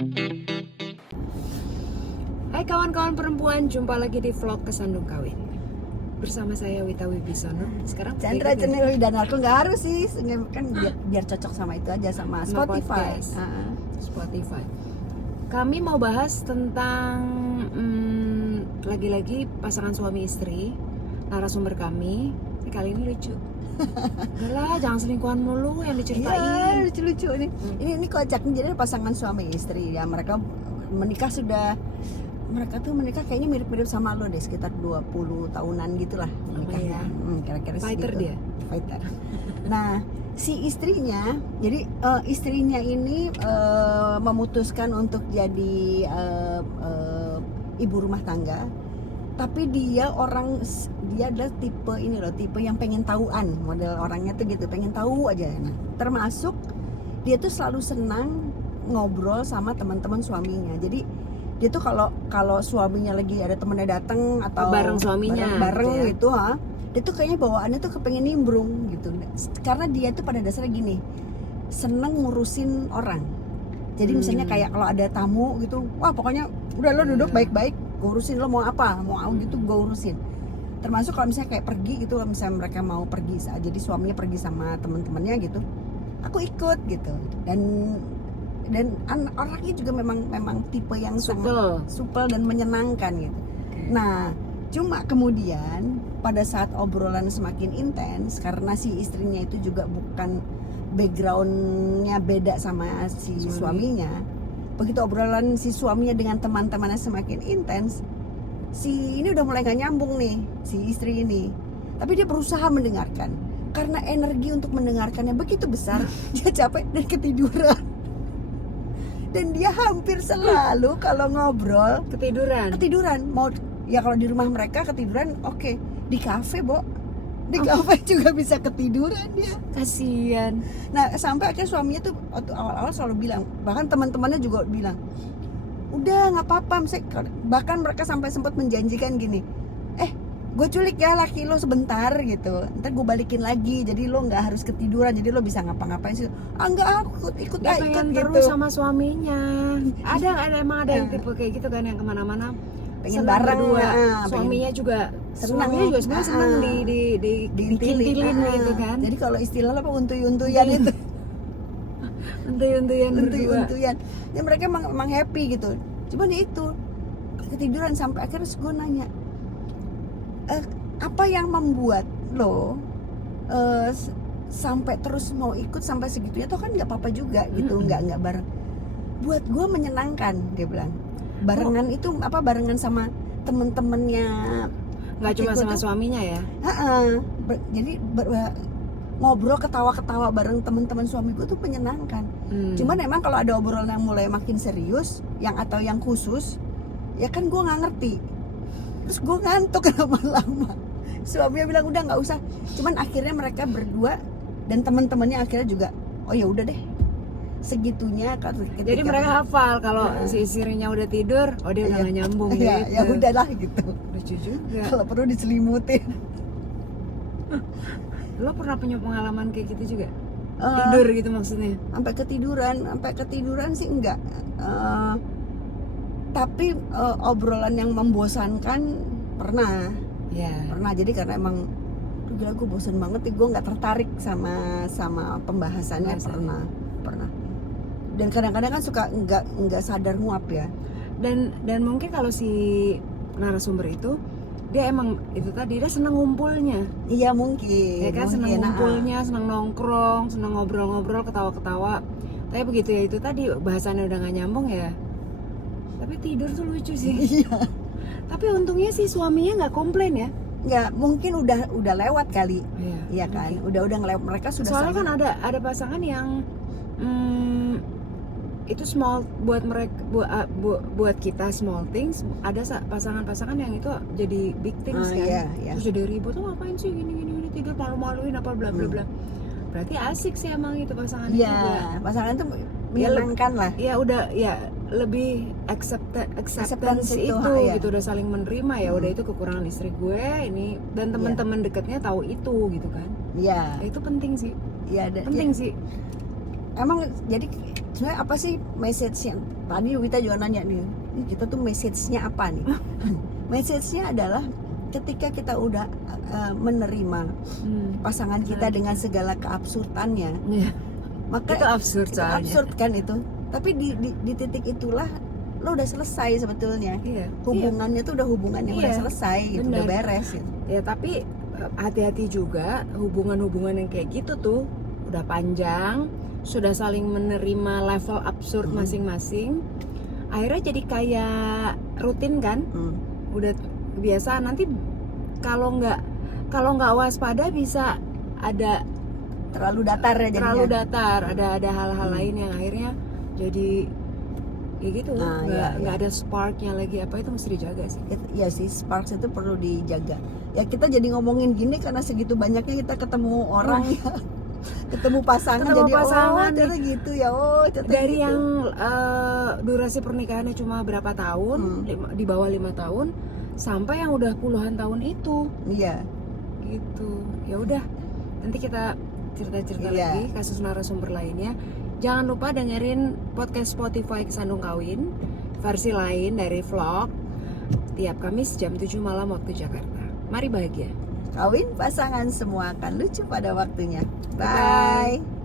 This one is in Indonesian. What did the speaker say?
Hai kawan-kawan perempuan, jumpa lagi di vlog Kesandung Kawin bersama saya Wita Wibisono. Sekarang Chandra Cenil dan aku nggak harus sih, kan biar cocok sama itu aja sama Spotify. Spotify. Kami mau bahas tentang lagi-lagi pasangan suami istri. Narasumber kami kali ini lucu. Alah, jangan selingkuhan mulu yang diceritain. Iya, lucu-lucu nih. Ini kocak nih, jadi pasangan suami istri ya. Mereka menikah kayaknya mirip-mirip sama lo deh, sekitar 20 tahunan gitulah menikahnya. Kira-kira Fighter segitu. dia. Fighter. Nah, si istrinya, jadi istrinya ini memutuskan untuk jadi ibu rumah tangga. Tapi dia adalah tipe yang pengen tahuan, model orangnya tuh gitu, pengen tahu aja. Nah, termasuk dia tuh selalu senang ngobrol sama teman-teman suaminya. Jadi dia tuh kalau suaminya lagi ada temennya datang atau bareng suaminya bareng gitu ya. Dia tuh kayaknya bawaannya tuh kepengen nimbrung gitu. Karena dia tuh pada dasarnya gini, seneng ngurusin orang. Jadi misalnya kayak kalau ada tamu gitu, wah pokoknya udah lo duduk baik-baik, gue urusin, lo mau apa, mau gitu gue urusin. Termasuk kalau misalnya kayak pergi gitu, kalau misalnya mereka mau pergi, jadi suaminya pergi sama teman-temannya gitu, aku ikut gitu. Dan orangnya juga memang tipe yang supel dan menyenangkan gitu. Nah, cuma kemudian pada saat obrolan semakin intens, karena si istrinya itu juga bukan backgroundnya beda sama si suaminya. Begitu obrolan si suaminya dengan teman-temannya semakin intens, si ini udah mulai gak nyambung nih, si istri ini. Tapi dia berusaha mendengarkan. Karena energi untuk mendengarkannya begitu besar, dia capek dan ketiduran. Dan dia hampir selalu kalau ngobrol ketiduran. Mau ya kalau di rumah mereka ketiduran, oke. Di kafe, di kafe juga bisa ketiduran dia. Kasian. Nah, sampai akhirnya suaminya tuh waktu awal-awal selalu bilang, bahkan teman-temannya juga bilang, udah nggak apa-apa. Bahkan mereka sampai sempat menjanjikan gini, gue culik ya laki lo sebentar gitu, ntar gue balikin lagi, jadi lo nggak harus ketiduran, jadi lo bisa ngapa-ngapain sih. Enggak, aku ikut dia pengen gitu. Terus sama suaminya. Emang ada yang tipe kayak gitu kan, yang kemana-mana pengen bareng berdua. Suaminya juga sebenarnya senang dikintilin gitu kan. Jadi kalau istilah apa untuy-untuyan itu. Untuy-untuyan. Ya mereka emang happy gitu. Cuman ya itu ketiduran sampai akhirnya gue nanya, apa yang membuat lo sampai terus mau ikut sampai segitunya? Toh kan nggak apa-apa juga gitu, nggak bareng. Buat gue menyenangkan, dia bilang. Barengan itu barengan sama temen-temennya, nggak cuma sama suaminya ya. Jadi ngobrol ketawa-ketawa bareng teman-teman suami gue tuh menyenangkan. Cuman emang kalau ada obrolan yang mulai makin serius, atau yang khusus, ya kan gue nggak ngerti. Terus gue ngantuk lama-lama. Suaminya bilang udah nggak usah. Cuman akhirnya mereka berdua dan teman-temannya akhirnya juga, oh ya udah deh, segitunya. Jadi mereka hafal kalau si istrinya udah tidur, dia udah nggak nyambung gitu. Ya udahlah gitu. Lucu juga. Kalau perlu diselimutin. Lo pernah punya pengalaman kayak gitu juga? Tidur gitu maksudnya? Sampai ketiduran sih enggak. Tapi obrolan yang membosankan pernah. Pernah. Jadi karena emang gila gue bosan banget nih, gue nggak tertarik sama pembahasannya. Pernah. Dan kadang-kadang kan suka nggak sadar nguap ya. Dan mungkin kalau si narasumber itu dia emang itu tadi, dia senang ngumpulnya. Iya mungkin. Ya kan, senang ngumpulnya, senang nongkrong, senang ngobrol-ngobrol, ketawa-ketawa. Tapi begitu ya itu tadi bahasannya udah nggak nyambung ya. Tapi tidur tuh lucu sih. Iya. Tapi untungnya sih suaminya nggak komplain ya. Nggak, mungkin udah lewat kali. Iya kan. Udah ngelewat, mereka sudah. Soalnya kan ada pasangan yang itu small buat mereka, buat kita small things. Ada pasangan-pasangan yang itu jadi big things kan. Iya. Terus jadi ribut, tuh ngapain sih gini tidur malu-maluin apa bla bla bla. Berarti asik sih emang itu pasangan juga. Iya, pasangan itu menyenangkan lah. Ya udah ya lebih acceptance itu gitu, udah saling menerima ya. Udah itu kekurangan istri gue ini, dan teman-teman dekatnya tahu itu gitu kan. Iya. Itu penting sih. Iya, penting sih. emang jadi sebenarnya apa sih message-nya? Tadi Wita juga nanya nih, "Ini kita tuh message-nya apa nih?" Message-nya adalah ketika kita udah menerima pasangan kita dengan segala keabsurdannya, Iya. maka Itu absurd itu soalnya. absurd kan itu. Tapi di titik itulah lo udah selesai sebetulnya. Iya. Hubungannya tuh udah hubungan yang udah Iya, selesai gitu, udah benar. beres gitu. Ya tapi hati-hati juga hubungan-hubungan yang kayak gitu tuh udah panjang, sudah saling menerima level absurd masing-masing. Akhirnya jadi kayak rutin kan? Udah biasa, nanti kalau nggak waspada bisa ada Terlalu datar ya jadinya. terlalu datar, ada hal-hal lain yang akhirnya jadi ya gitu, Nah, nggak iya. ada sparknya lagi, apa itu mesti dijaga sih. Ya sih, sparks itu perlu dijaga. Ya kita jadi ngomongin gini karena segitu banyaknya kita ketemu orang ya. Ketemu pasangan Ketemu jadi pasangan oh ternyata gitu ya. Oh ternyata Dari gitu. yang durasi pernikahannya cuma berapa tahun, di bawah 5 tahun, sampai yang udah puluhan tahun itu, Iya. gitu. Ya udah, nanti kita cerita-cerita Iya. lagi kasus narasumber lainnya. Jangan lupa dengerin podcast Spotify Kesandung Kawin, versi lain dari vlog, tiap Kamis jam 7 malam waktu Jakarta. Mari bahagia. Kawin pasangan semua akan lucu pada waktunya. Bye. Bye.